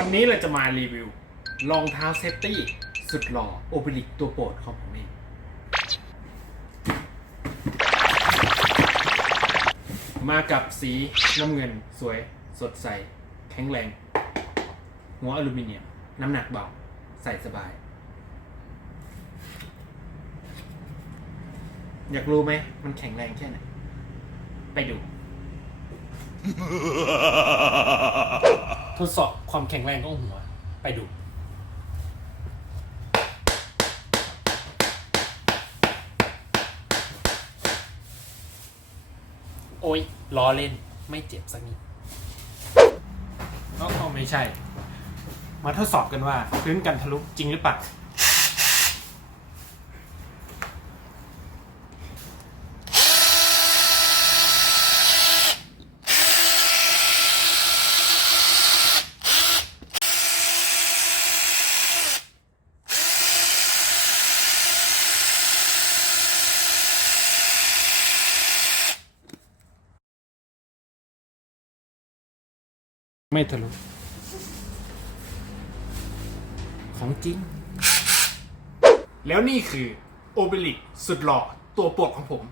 วันนี้เราจะมารีวิวรองเท้าเซฟตี้สุดหล่อโอเปริกตัวโปรดของผมเองมากับสีน้ำเงินสวยสดใส แข็งแรง หัวอลูมิเนียม น้ำหนักเบา ใส่สบาย อยากรู้ไหม มันแข็งแรงแค่ไหน ไปดู ทดสอบความแข็งแรงของหัว ไปดูโอ้ยล้อเล่นไม่เจ็บสักนิดก็ไม่ใช่ มาทดสอบกันว่าพื้นกันทะลุจริงหรือเปล่า ไม่ทะลุของจริง แล้วนี่คือโอเบลิกสุดหล่อตัวโปรดของผม